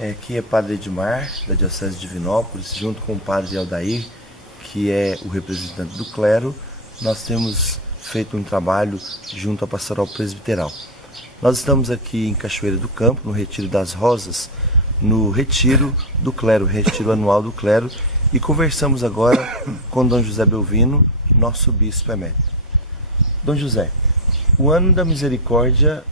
Aqui é Padre Edmar, da Diocese de Divinópolis, junto com o Padre Aldair, que é o representante do clero. Nós temos feito um trabalho junto à Pastoral Presbiteral. Nós estamos aqui em Cachoeira do Campo, no Retiro das Rosas, no Retiro do Clero, Retiro Anual do Clero, e conversamos agora com Dom José Belvino, nosso Bispo Emérito. Dom José, o Ano da Misericórdia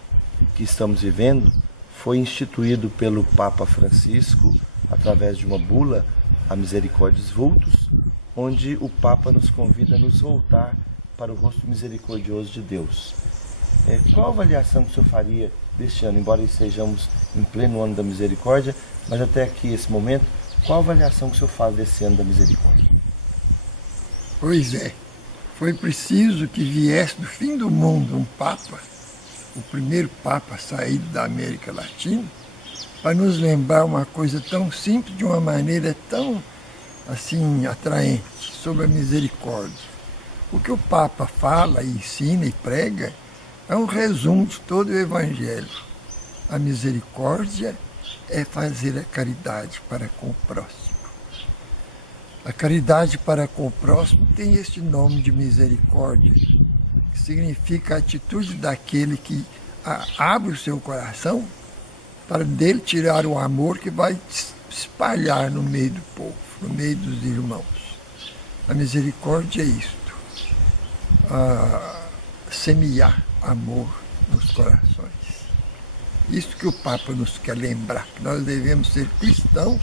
que estamos vivendo foi instituído pelo Papa Francisco através de uma bula, a Misericordias Vultus, onde o Papa nos convida a nos voltar para o rosto misericordioso de Deus. Qual a avaliação que o senhor faria deste ano, embora estejamos em pleno ano da misericórdia, mas até aqui, esse momento, qual a avaliação que o senhor faz desse ano da misericórdia? Pois é, foi preciso que viesse do fim do mundo um Papa, o primeiro Papa saído da América Latina, para nos lembrar uma coisa tão simples, de uma maneira tão assim atraente, sobre a misericórdia. O que o Papa fala, ensina e prega é um resumo de todo o Evangelho. A misericórdia é fazer a caridade para com o próximo. A caridade para com o próximo tem este nome de misericórdia, que significa a atitude daquele que abre o seu coração para dele tirar o amor que vai espalhar no meio do povo, no meio dos irmãos. A misericórdia é isto, semear amor nos corações. Isso que o Papa nos quer lembrar, que nós devemos ser cristãos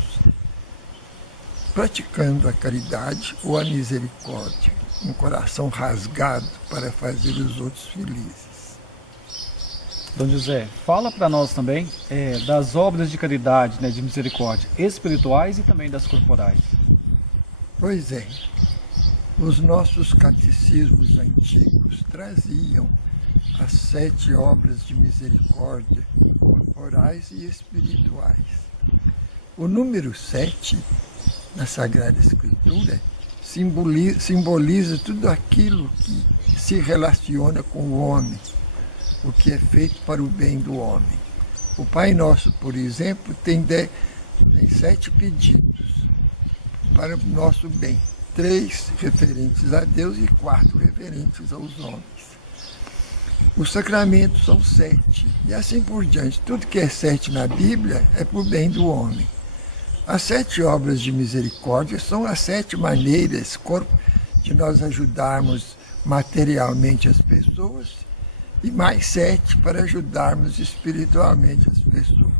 praticando a caridade ou a misericórdia, um coração rasgado para fazer os outros felizes. Dom José, fala para nós também das obras de caridade, de misericórdia, espirituais e também das corporais. Pois é, os nossos catecismos antigos traziam as 7 obras de misericórdia, corporais e espirituais. O número 7, na Sagrada Escritura, simboliza tudo aquilo que se relaciona com o homem, o que é feito para o bem do homem. O Pai Nosso, por exemplo, tem 7 pedidos para o nosso bem. 3 referentes a Deus e 4 referentes aos homens. Os sacramentos são 7, e assim por diante. Tudo que é 7 na Bíblia é por bem do homem. As 7 obras de misericórdia são as 7 maneiras de nós ajudarmos materialmente as pessoas e mais 7 para ajudarmos espiritualmente as pessoas.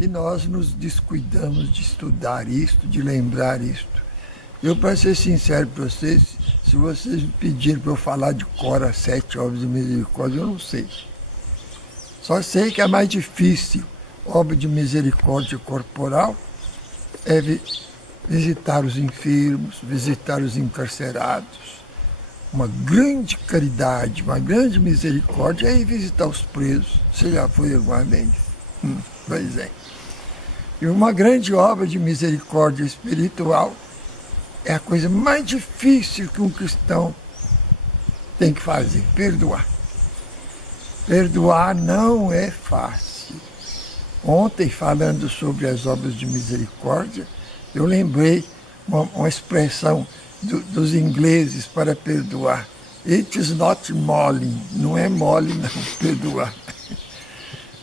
E nós nos descuidamos de estudar isto, de lembrar isto. Eu, para ser sincero para vocês, se vocês me pedirem para eu falar de cor as 7 obras de misericórdia, eu não sei. Só sei que é mais difícil. Obra de misericórdia corporal é visitar os enfermos, visitar os encarcerados. Uma grande caridade, uma grande misericórdia é ir visitar os presos. Você já foi alguma vez? Pois é. E uma grande obra de misericórdia espiritual é a coisa mais difícil que um cristão tem que fazer, perdoar. Perdoar não é fácil. Ontem, falando sobre as obras de misericórdia, eu lembrei uma expressão dos ingleses para perdoar. It is not mole, não é mole não, perdoar.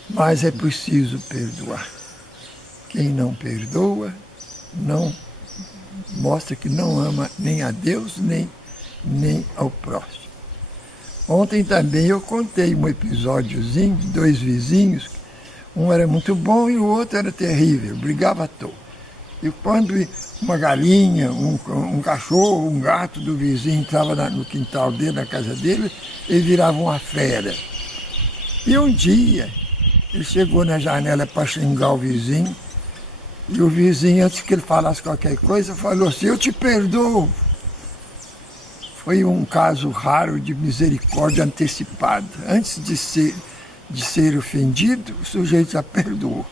Mas é preciso perdoar. Quem não perdoa, não mostra que não ama nem a Deus, nem ao próximo. Ontem também eu contei um episódiozinho de 2 vizinhos, um era muito bom e o outro era terrível, brigava à toa. E quando uma galinha, um cachorro, um gato do vizinho entrava no quintal dele, na casa dele, ele virava uma fera. E um dia, ele chegou na janela para xingar o vizinho, e o vizinho, antes que ele falasse qualquer coisa, falou assim: eu te perdoo. Foi um caso raro de misericórdia antecipada. Antes de ser ofendido, o sujeito já perdoou.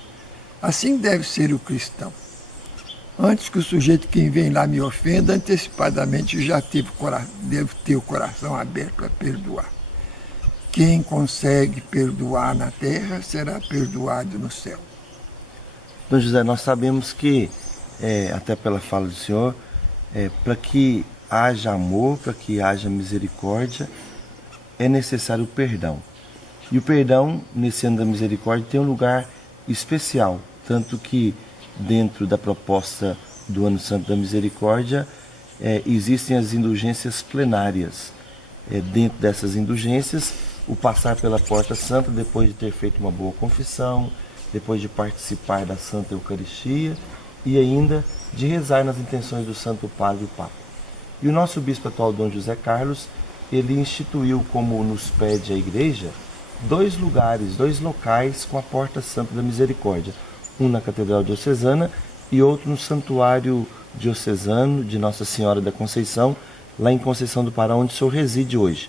Assim deve ser o cristão. Antes que o sujeito, quem vem lá me ofenda, antecipadamente já deve ter o coração aberto para perdoar. Quem consegue perdoar na terra será perdoado no céu. Dom José, nós sabemos que, até pela fala do senhor, para que haja amor, para que haja misericórdia, é necessário o perdão. E o perdão, nesse ano da misericórdia, tem um lugar especial, tanto que dentro da proposta do Ano Santo da Misericórdia existem as indulgências plenárias. Dentro dessas indulgências, o passar pela Porta Santa depois de ter feito uma boa confissão, depois de participar da Santa Eucaristia e ainda de rezar nas intenções do Santo Padre e o Papa. E o nosso bispo atual, Dom José Carlos, ele instituiu, como nos pede a Igreja, dois locais com a Porta Santa da Misericórdia, um na Catedral Diocesana e outro no Santuário Diocesano de Nossa Senhora da Conceição, lá em Conceição do Pará, onde o senhor reside hoje.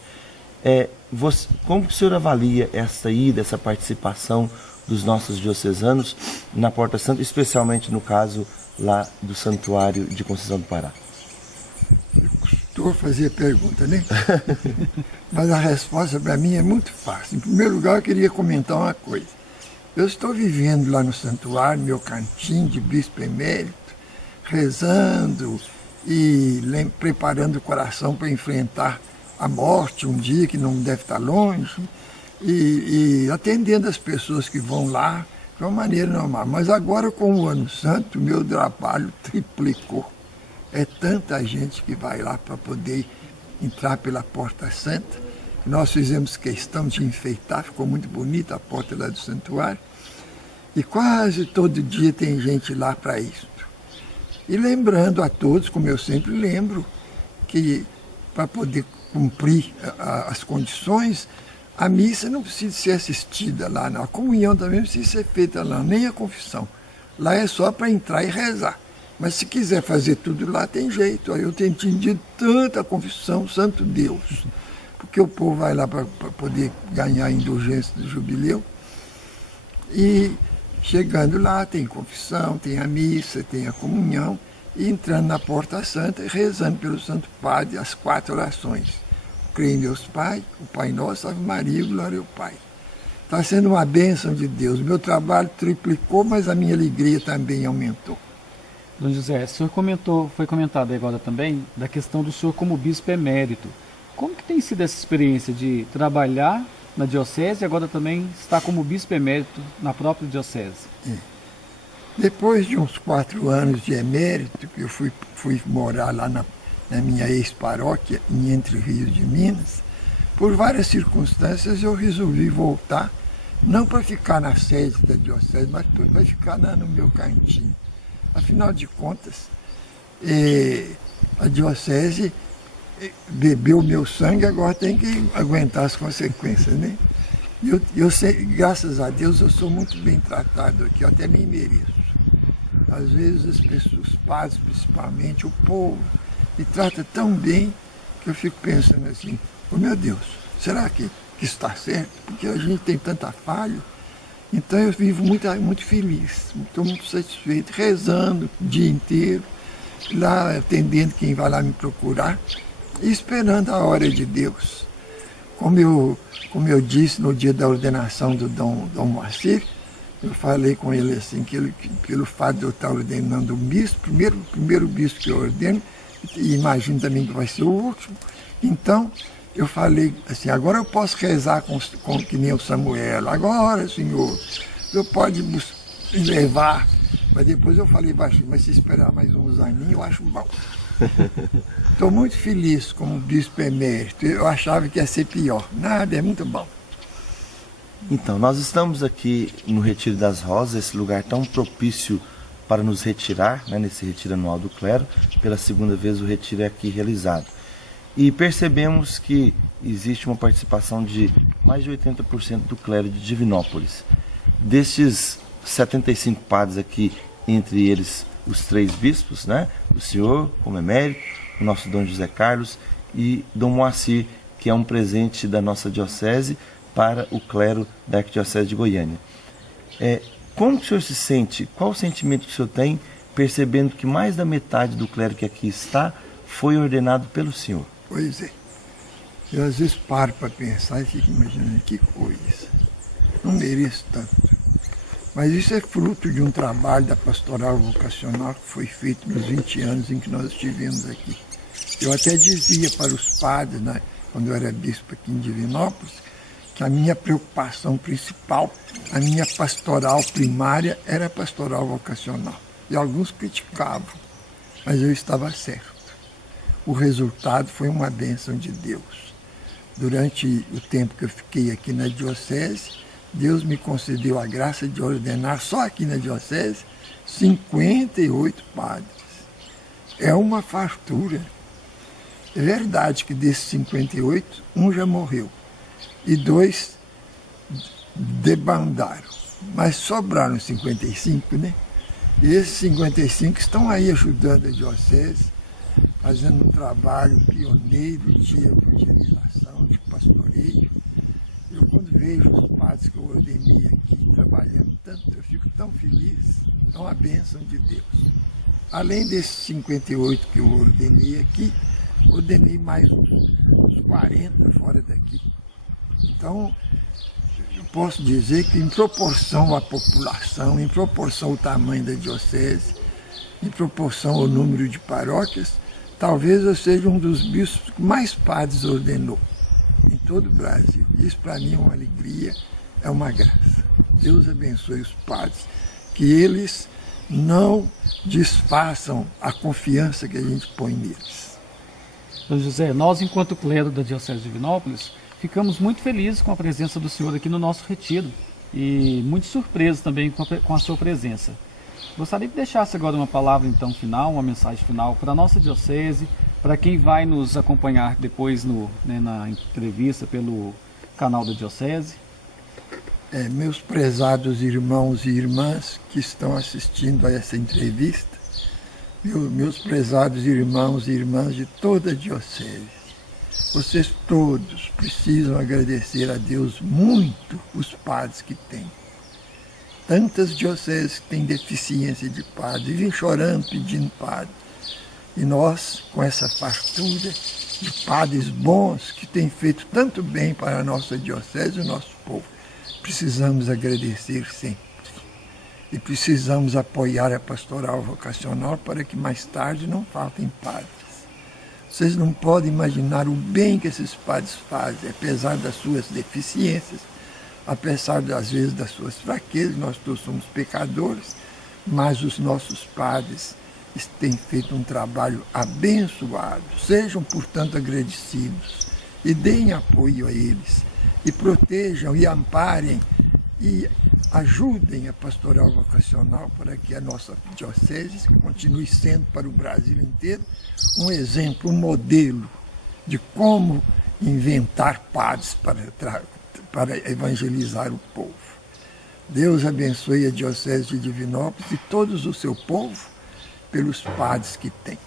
Como o senhor avalia essa ida, essa participação dos nossos diocesanos na Porta Santa, especialmente no caso lá do Santuário de Conceição do Pará? Eu costumo fazer pergunta, né? Mas a resposta para mim é muito fácil. Em primeiro lugar, eu queria comentar uma coisa. Eu estou vivendo lá no santuário, meu cantinho de bispo emérito, rezando e preparando o coração para enfrentar a morte um dia que não deve estar longe, e atendendo as pessoas que vão lá de uma maneira normal. Mas agora, com o Ano Santo, meu trabalho triplicou. É tanta gente que vai lá para poder entrar pela Porta Santa, que nós fizemos questão de enfeitar, ficou muito bonita a porta lá do santuário, e quase todo dia tem gente lá para isso. E lembrando a todos, como eu sempre lembro, que para poder cumprir as condições, a missa não precisa ser assistida lá, não. A comunhão também não precisa ser feita lá, nem a confissão. Lá é só para entrar e rezar. Mas se quiser fazer tudo lá, tem jeito. Eu tenho entendido tanta confissão, santo Deus, porque o povo vai lá para poder ganhar a indulgência do jubileu. E chegando lá, tem confissão, tem a missa, tem a comunhão, e entrando na Porta Santa e rezando pelo Santo Padre as 4 orações. Creio em Deus Pai, o Pai Nosso, Ave Maria e Glória ao Pai. Está sendo uma bênção de Deus. Meu trabalho triplicou, mas a minha alegria também aumentou. Dom José, o senhor foi comentado agora também da questão do senhor como bispo emérito. Como que tem sido essa experiência de trabalhar na diocese e agora também estar como bispo emérito na própria diocese? Depois de uns 4 anos de emérito, que eu fui morar lá na minha ex-paróquia, em Entre Rios de Minas, por várias circunstâncias eu resolvi voltar, não para ficar na sede da diocese, mas para ficar no meu cantinho. Afinal de contas, a diocese bebeu meu sangue, agora tem que aguentar as consequências, né? Eu sei, graças a Deus, eu sou muito bem tratado aqui, eu até nem mereço. Às vezes as pessoas, os padres principalmente, o povo, me trata tão bem que eu fico pensando assim, oh meu Deus, será que está certo? Porque a gente tem tanta falha. Então eu vivo muito feliz, estou muito satisfeito, rezando o dia inteiro, lá atendendo quem vai lá me procurar e esperando a hora de Deus. Como eu disse no dia da ordenação do Dom Moacir, eu falei com ele assim, que pelo fato de eu estar ordenando o bispo, primeiro bispo que eu ordeno, e imagino também que vai ser o último, então eu falei assim, agora eu posso rezar com que nem o Samuel, agora, Senhor, eu pode levar, mas depois eu falei baixinho, mas se esperar mais uns aninhos, eu acho bom. Estou muito feliz como bispo emérito, eu achava que ia ser pior, nada, é muito bom. Então, nós estamos aqui no Retiro das Rosas, esse lugar tão propício para nos retirar, né, nesse retiro anual do clero. Pela segunda vez o retiro é aqui realizado. E percebemos que existe uma participação de mais de 80% do clero de Divinópolis. Destes 75 padres aqui, entre eles os 3 bispos, né, o senhor como emérito, o nosso Dom José Carlos e Dom Moacir, que é um presente da nossa diocese para o clero da Arquidiocese de Goiânia. Como o senhor se sente? Qual o sentimento que o senhor tem percebendo que mais da metade do clero que aqui está foi ordenado pelo senhor? Pois é. Eu às vezes paro para pensar e fico imaginando que coisa. Não mereço tanto. Mas isso é fruto de um trabalho da pastoral vocacional que foi feito nos 20 anos em que nós estivemos aqui. Eu até dizia para os padres, né, quando eu era bispo aqui em Divinópolis, que a minha preocupação principal, a minha pastoral primária era a pastoral vocacional. E alguns criticavam, mas eu estava certo. O resultado foi uma bênção de Deus. Durante o tempo que eu fiquei aqui na diocese, Deus me concedeu a graça de ordenar, só aqui na diocese, 58 padres. É uma fartura. É verdade que desses 58, um já morreu e 2 debandaram. Mas sobraram 55, né? E esses 55 estão aí ajudando a diocese, fazendo um trabalho pioneiro de evangelização, de pastoreio. Eu, quando vejo os padres que eu ordenei aqui trabalhando tanto, eu fico tão feliz. É uma bênção de Deus. Além desses 58 que eu ordenei aqui, ordenei mais uns 40 fora daqui. Então, eu posso dizer que em proporção à população, em proporção ao tamanho da diocese, em proporção ao número de paróquias, talvez eu seja um dos bispos que mais padres ordenou em todo o Brasil. Isso para mim é uma alegria, é uma graça. Deus abençoe os padres, que eles não desfaçam a confiança que a gente põe neles. Dom José, nós, enquanto clero da Diocese de Divinópolis, ficamos muito felizes com a presença do senhor aqui no nosso retiro e muito surpresos também com a sua presença. Gostaria que deixasse agora uma palavra então final, uma mensagem final para a nossa diocese, para quem vai nos acompanhar depois na entrevista pelo canal da diocese. Meus prezados irmãos e irmãs que estão assistindo a essa entrevista, meus prezados irmãos e irmãs de toda a diocese, vocês todos precisam agradecer a Deus muito os padres que têm. Tantas dioceses que têm deficiência de padres, vivem chorando, pedindo padre. E nós, com essa fartura de padres bons, que têm feito tanto bem para a nossa diocese e o nosso povo, precisamos agradecer sempre. E precisamos apoiar a pastoral vocacional para que mais tarde não faltem padres. Vocês não podem imaginar o bem que esses padres fazem, apesar das suas deficiências, apesar, às vezes, das suas fraquezas. Nós todos somos pecadores, mas os nossos padres têm feito um trabalho abençoado. Sejam, portanto, agradecidos e deem apoio a eles, e protejam e amparem e ajudem a pastoral vocacional para que a nossa diocese continue sendo para o Brasil inteiro um exemplo, um modelo de como inventar padres para evangelizar o povo. Deus abençoe a diocese de Divinópolis e todos o seu povo pelos padres que tem.